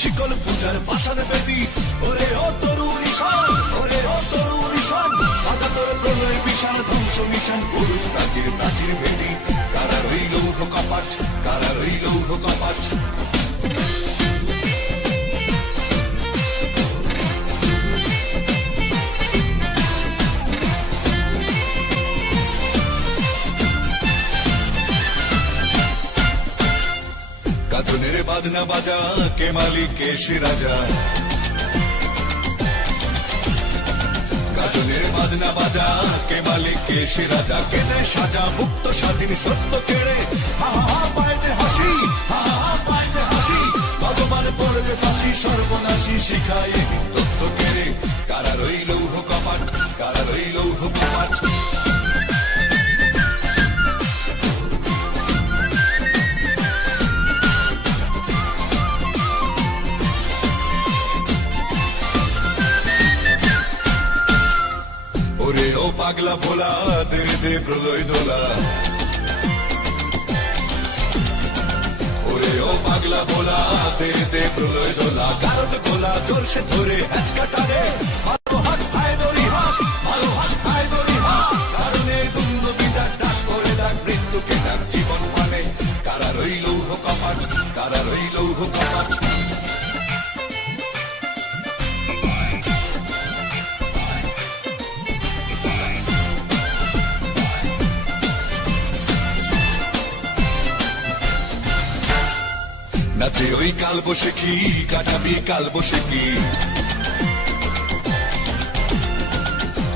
শিকল পূজার পাষাণ বেদি ওরে ও তরুণ ঈশান, ওরে ও তরুণ ঈশান, রাজা তোর প্রলয় বিশাল ধ্বংস মিশন করুক প্রাচীর প্রাচীর ভেদি। কারা রইল কপাট, কারা রইল কপাট। গাজনের বাজনা বাজা কে মালিক কে সে রাজা, গাজনের বাজনা বাজা কে মালিক কে সে রাজা, কে দেয় সাজা মুক্ত স্বাধীন সত্য কেড়ে। হা হা হা পায় যে হাসি, হা হা হা পায় যে হাসি, ভগবান পড়বে ফাঁসি সর্বনাশী শিখায় তত্ত্ব কেড়ে। কারা রইল কপাট, কারা রইল কপাট। ওরে ও পাগলা ভোলা দে দে প্রলয় দোলা, ওরে ও পাগলা ভোলা দে দে প্রলয় দোলা। গারদ গোলা জোরসে ধরে হ্যাচকা টানে, মারো হাত খায় দড়ি হাত, মারো হাত খায় দড়ি হাত। কারণে দ্বন্দ্ব বিদার ডাক করে ডাক মৃত্যুকে ডাক জীবন মানে। কারা রইল কপাট, কারা রইল কপাট। নাচে ওই কাল বসে কি কাটাবি কাল বসে কি,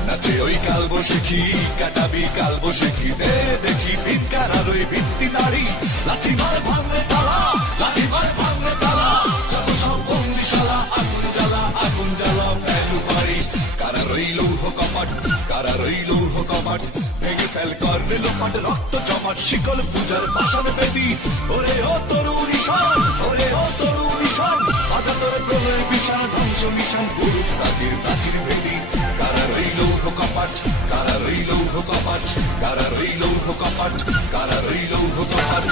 নাচে ওই কাল বসে কি কাটাবি কাল বসে কি। দে দেখি ভিনকার আলোয় ভিত্তি নারী, লাঠি মার ভাঙলে তালা, লাঠি মার ভাঙলে তালা। যত সব বন্দিশালা আগুন জ্বালা, আগুন জ্বালা ফেলু বাড়ি। কারা রইল কপাট, কারা রইল কপাট। ভেঙে ফেল কর লোপাট রক্ত জমাট শিকল পূজার পাষাণ বেদি। ওরে ও তরুণ ঈশান, ওরে ও তরুণ ঈশান, রাজা তোর প্রলয় বিশাল ধ্বংস মিশন করুক প্রাচীর প্রাচীর ভেদি। কারা রইল কপাট, কারা রইল কপাট, কারা রইল কপাট, কারা রইল কপাট।